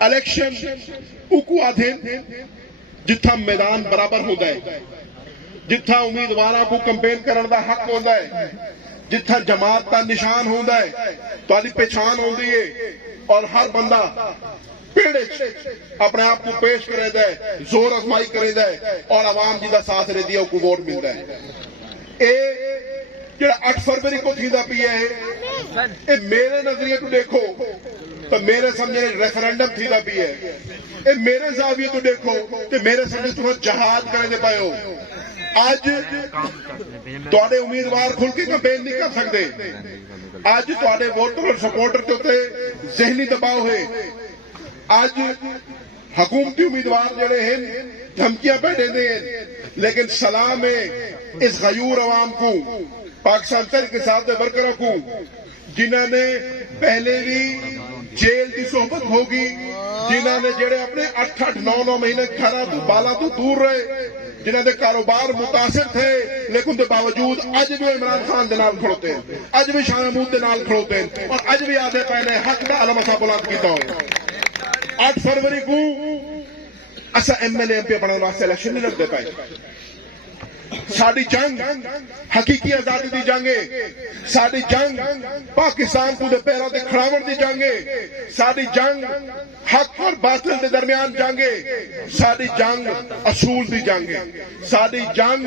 Election اکو آدھے جتھا میدان برابر ہوتا ہے، جتھا امیدواراں کو کمپین کرن دا حق ہوتا ہے، جتھا جماعت کا نشان ہوتا ہے، تہاڈی پہچان ہوتی ہے اور ہر بندہ پیڑے اپنے آپ کو پیش کرے ہے، زور آزمائی کرے ہے اور عوام جی دا ساتھ رہتی ہے، کو ووٹ ملتا ہے۔ اے جڑا 8 فروری کو تھیندا پیا ہے، اے میرے نظریے تو دیکھو تو میرے سمجھے ریفرینڈم تھیندا پیا ہے، اے میرے زاویے تو دیکھو کہ میرے سمجھے تمہیں جہاد کرنے پائے ہو۔ آج تواڈے امیدوار کھل کے کمپین نہیں کر سکتے، آج تواڈے ووٹر اور سپورٹر کے اوتے ذہنی دباؤ ہے، آج حکومتی امیدوار جڑے ہیں دھمکیاں پہ دے ہیں، لیکن سلام ہے اس غیور عوام کو، پاکستان تحریک انصاف دے ورکراں کو جنہاں نے پہلے بھی جیل کی صحبت ہوگی، جنہاں نے جڑے اپنے 8-9 مہینے گھراں تو بالا تو دور رہے، جنہاں دے کاروبار متاثر تھے، لیکن دے باوجود اج بھی عمران خان دے نال کھڑوتے ہیں، اج بھی شاہ محمود دے نال کھڑوتے ہیں اور اج بھی آدھے پہلے حق دا علم اسا بلند کیتا ہو۔ 8 فروری کو اسا ایم ایل اے پہ بنانے واسطے الیکشن نہیں لڑتے پائے۔ ساری جنگ حقیقی آزادی دی جنگ ہے، ساری جنگ پاکستان کو دے پیروں تے کھڑاون دی جنگ ہے، ساری جنگ حق اور باطل دے درمیان جنگ ہے، ساری جنگ اصول دی جنگ ہے، ساری جنگ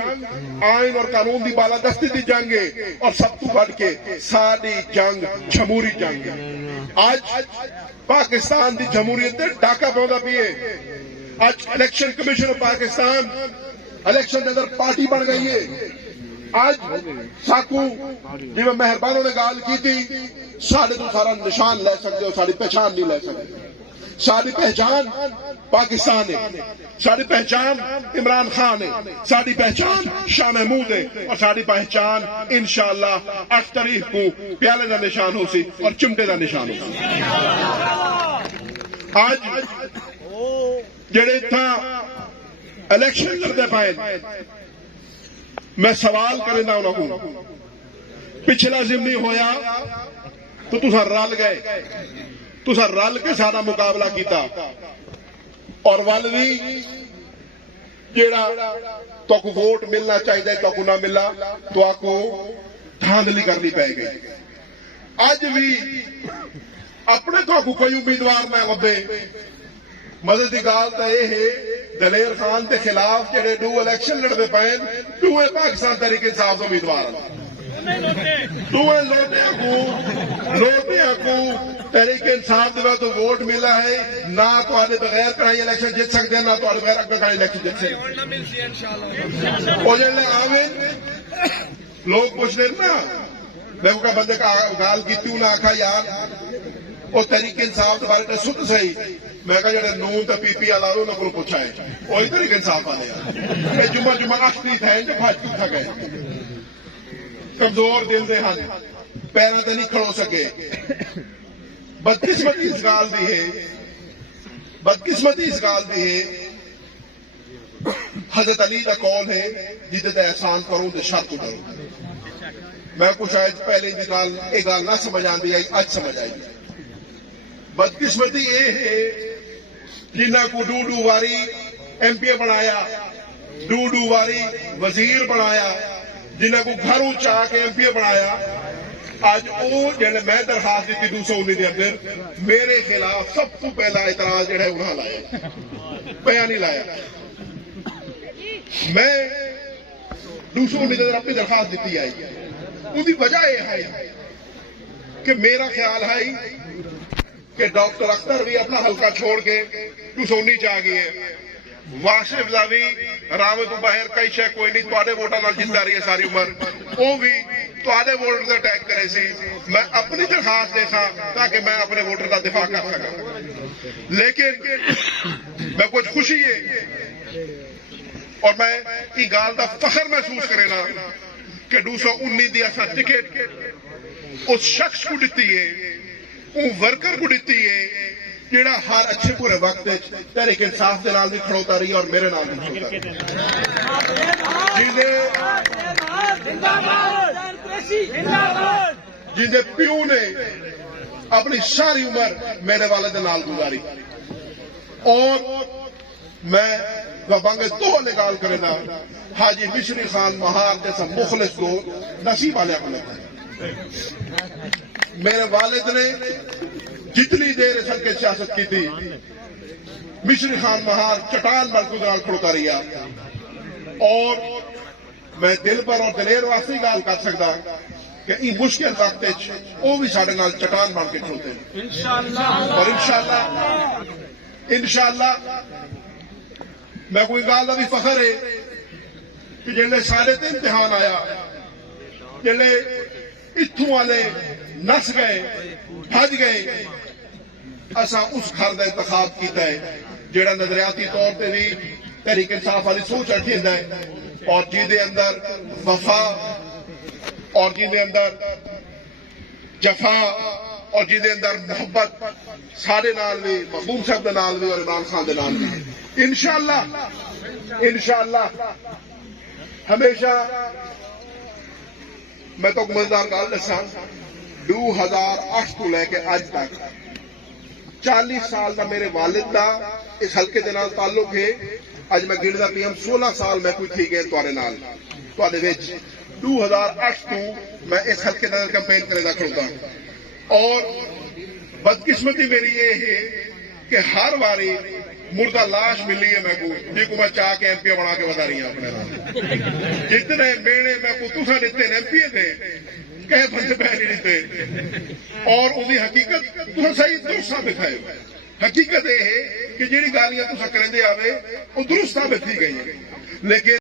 آئین اور قانون دی بالادستی دی جنگ ہے، اور سب تو بڑھ کے ساری جنگ جمہوری جنگ ہے۔ آج پاکستان دی جمہوریت تے ڈاکہ پوندا پیے، آج election commission of Pakistan election کے اندر پارٹی بن گئی ہے۔ آج ساکو جی میں مہربانوں نے گال کی تھی، سارے تو سارا نشان لے سکتے ہو، ساری پہچان نہیں لے سکتے۔ ساری پہچان پاکستان ہے، ساری پہچان عمران خان ہے، ساری پہچان شاہ محمود ہے، اور ساری پہچان انشاءاللہ 8 تاریخ کو پیالے کا نشان ہو سی اور چمٹے کا نشان ہو سی۔ آج جڑے تھا الیکشن لڑتے پائے، میں سوال کرنا انہوں کو، پچھلا ضمنی ہویا تو تسا رل گئے، تسا رل کے سارا مقابلہ کیتا، اور ول بھی جیڑا تو کو ووٹ ملنا چاہیے تو کو نہ ملا تو آپ کو دھاندلی کرنی پہ گئی۔ آج بھی اپنے تو کوئی امیدوار نہ لبے، مدد کی گال تو یہ ہے دلیر خان کے خلاف جڑے 2 الیکشن لڑتے پائے، 2 پاکستان تحریک انصاف امیدوار، 2 لوٹیاں کو تحریک انصاف دے تو ووٹ ملا ہے، نہ تو آدھے بغیر کرائی الیکشن جیت سکتے ہیں، نہ تو آدھے بغیر اگلے کرائی الیکشن جیت سکتے ہیں۔ وہ جڑے آویں لوگ پوچھ رہے نا، میں کو بندے کا گال کی تیوں نہ آکھا یار وہ تحریک انصاف کے بارے میں سن صحیح، میں کہا جڑے نون تے پی پی والا انہاں کو پوچھا ہے، وہی تحریک انصاف والے ہیں۔ میں جمعہ اختی تھے جو بھاج کھا گئے، کمزور دل دے ہن، پیراں تے نہیں کھڑو سکے۔ بدقسمتی اس گال دی ہے، بدقسمتی اس گال دی ہے، حضرت علی کا قول ہے جدے تے احسان کروں تے شر تو ڈروں۔ میں کو شاید پہلے دی گال یہ گال نہ سمجھ آندی آئی، اج سمجھ آئی۔ بدقسمتی یہ ہے جنہ کو 2 واری ایم پی بنایا، 2 واری وزیر بنایا، جنہ کو گھروں چاہ کے ایم پی بنایا، آج وہ جنہیں میں درخواست دیتی 219 کے اندر میرے خلاف سب تو پہلا اعتراض جڑا ہے انہاں لایا، پیا نہیں لایا۔ میں 219 کے اندر اپنی درخواست دیتی آئی، ان کی وجہ یہ ہے کہ میرا خیال ہے کہ ڈاکٹر اختر بھی اپنا حلقہ چھوڑ کے 219 چاہ گئی ہے، واشف زاوی راوے تو باہر کئی شے کوئی نہیں، تواڈے ووٹاں نال جیتا رہی ہے ساری عمر، وہ بھی تواڈے ووٹر سے اٹیک کرے سی۔ میں اپنی درخواست دے سا تاکہ میں اپنے ووٹر کا دفاع کر سکا، لیکن میں کچھ خوشی ہے اور میں یہ گال کا فخر محسوس کرے نا کہ 219 دی اسا ٹکٹ اس شخص کو دیتی ہے، وہ ورکر کو دیتی ہے جیڑا ہر اچھے پورے وقت تحریک انصاف کے نال بھی کھڑوتا رہی اور میرے نال بھی کھڑوتا رہی، جن دے پیو نے اپنی ساری عمر میرے والد نال گزاری، اور میں وبنگ تو نگال کرے نا حاجی مشری خان مہار جیسا مخلص کو نصیب والے کو لگتا ہے. میرے والد نے جتنی دیر اس حلقے سیاست کی تھی مشری خان مہار چٹان مرکز کھڑتا رہا اور میں دل پر اور دلیر واسطے گال کر سکتا کہ این مشکل وقت وہ بھی سارے نال چٹان بن کے کھڑوتے ہیں. اور انشاءاللہ میں کوئی گال کا بھی فخر ہے کہ جلے سارے تے امتحان آیا جلے اتھوں والے نس گئے بھج گئے اسا اس گھر کا انتخاب کیتا ہے جڑا نظریاتی طور پہ بھی تحریک انصاف والی سوچ رکھی ہے اور جی دے اندر وفا اور جی دے اندر جفا اور جی دے اندر محبت سارے نال بھی محبوب صاحب دے نال بھی اور عمران خان دے نال بھی انشاءاللہ ہمیشہ میں تو مزدار گال دساں 2008 تو لے کے اج تک 40 سال کا میرے والد کا اس حلقے دے نال تعلق ہے. اج میں گندا پی ہم 16 سال میں کوئی تھی گئے تواڈے نال تواڈے وچ 2008 تو میں اس حلقے دے کمپین کرے دا کھڑتا اور بدقسمتی میری یہ ہے کہ ہر باری مردہ لاش ملی ہے میں کو جی کو میں چاہ کے ایم پی بنا کے بتا رہی ہوں اپنے جتنے میڑے میں کو تسا دیتے ایم پی تھے کہے بندے پہ نہیں دیتے اور وہی حقیقت تسا صحیح درست ثابت ہے. حقیقت یہ ہے کہ جہی گالیاں تسا کرندے آوے وہ درست ثابت تھی گئی ہیں لیکن